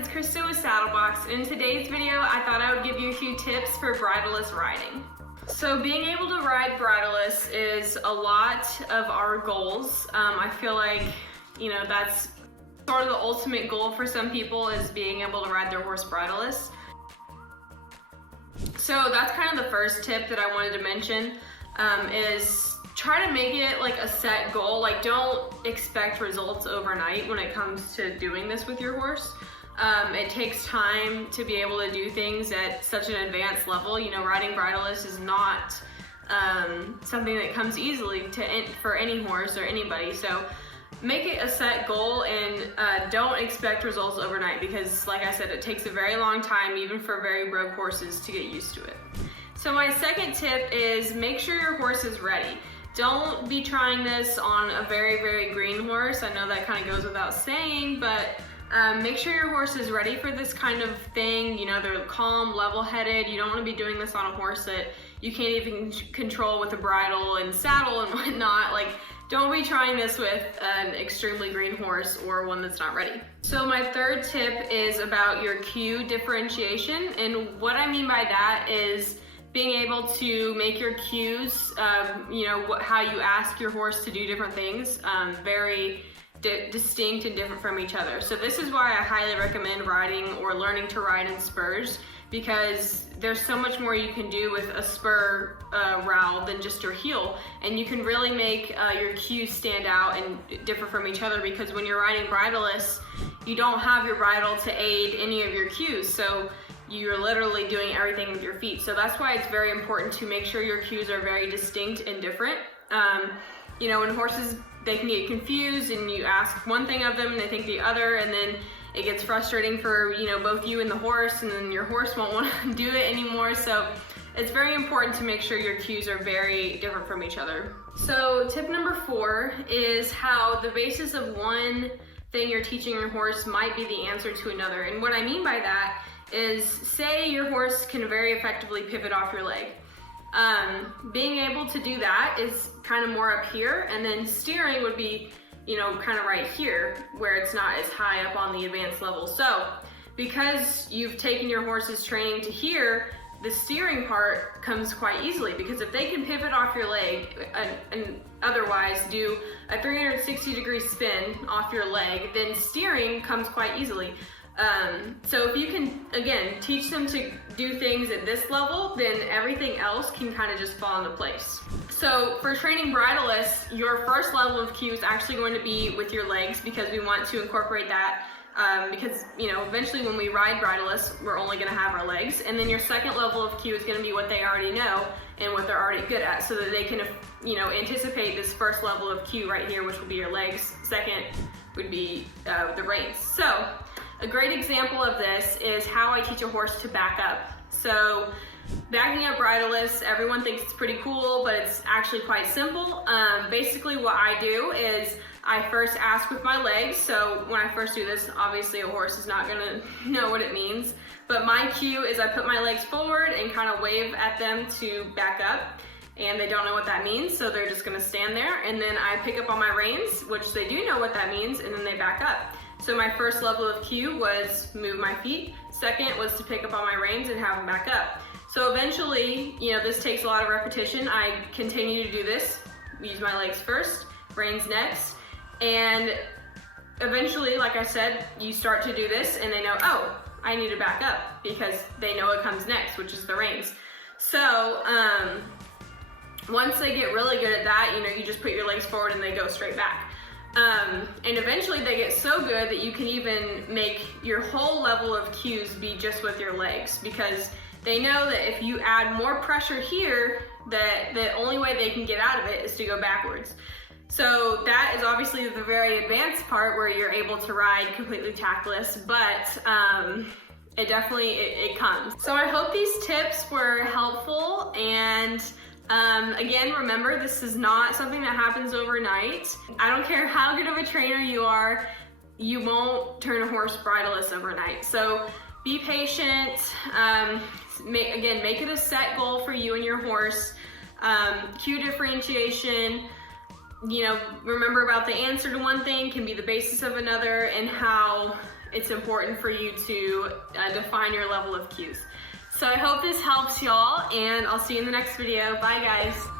it's Krista with Saddlebox. In today's video, I thought I would give you a few tips for bridleless riding. So being able to ride bridleless is a lot of our goals. I feel like, that's sort of the ultimate goal for some people, is being able to ride their horse bridleless. So that's kind of the first tip that I wanted to mention, is try to make it like a set goal. Like, don't expect results overnight when it comes to doing this with your horse. It takes time to be able to do things at such an advanced level. Riding bridleless is not something that comes easily for any horse or anybody. So make it a set goal and don't expect results overnight, because like I said, it takes a very long time, even for very broke horses, to get used to it. So my second tip is make sure your horse is ready. Don't be trying this on a very, very green horse. I know that kind of goes without saying, but make sure your horse is ready for this kind of thing. They're calm, level-headed. You don't want to be doing this on a horse that you can't even control with a bridle and saddle and whatnot. Like, don't be trying this with an extremely green horse or one that's not ready. So my third tip is about your cue differentiation. And what I mean by that is being able to make your cues, how you ask your horse to do different things, very distinct and different from each other. So this is why I highly recommend riding or learning to ride in spurs, because there's so much more you can do with a spur rowel than just your heel, and you can really make your cues stand out and differ from each other, because when you're riding bridleless, you don't have your bridle to aid any of your cues, so you're literally doing everything with your feet. So that's why it's very important to make sure your cues are very distinct and different. When horses, they can get confused and you ask one thing of them and they think the other, and then it gets frustrating for both you and the horse, and then your horse won't want to do it anymore. So it's very important to make sure your cues are very different from each other. So tip number 4 is how the basis of one thing you're teaching your horse might be the answer to another. And what I mean by that is, say your horse can very effectively pivot off your leg. Being able to do that is kind of more up here, and then steering would be kind of right here, where it's not as high up on the advanced level. So because you've taken your horse's training to here, the steering part comes quite easily, because if they can pivot off your leg and otherwise do a 360-degree spin off your leg, then steering comes quite easily. So if you can, again, teach them to do things at this level, then everything else can kind of just fall into place. So for training bridleless, your first level of cue is actually going to be with your legs, because we want to incorporate that, because eventually when we ride bridleless, we're only going to have our legs. And then your second level of cue is going to be what they already know and what they're already good at, so that they can anticipate this first level of cue right here, which will be your legs. Second would be the reins. So a great example of this is how I teach a horse to back up. So backing up bridleless, everyone thinks it's pretty cool, but it's actually quite simple. Basically what I do is I first ask with my legs. So when I first do this, obviously a horse is not gonna know what it means, but my cue is I put my legs forward and kind of wave at them to back up, and they don't know what that means, so they're just gonna stand there, and then I pick up on my reins, which they do know what that means, and then they back up. So my first level of cue was move my feet. Second was to pick up on my reins and have them back up. So eventually, this takes a lot of repetition. I continue to do this, use my legs first, reins next, and eventually, like I said, you start to do this and they know, oh, I need to back up, because they know it comes next, which is the reins. So once they get really good at that, you just put your legs forward and they go straight back. And eventually they get so good that you can even make your whole level of cues be just with your legs, because they know that if you add more pressure here, that the only way they can get out of it is to go backwards. So that is obviously the very advanced part, where you're able to ride completely tackless, but it definitely comes. So I hope these tips were helpful, and again, remember, this is not something that happens overnight. I don't care how good of a trainer you are, you won't turn a horse bridleless overnight. So be patient. Again, make it a set goal for you and your horse. Cue differentiation. Remember about the answer to one thing can be the basis of another, and how it's important for you to define your level of cues. So I hope this helps y'all, and I'll see you in the next video. Bye guys.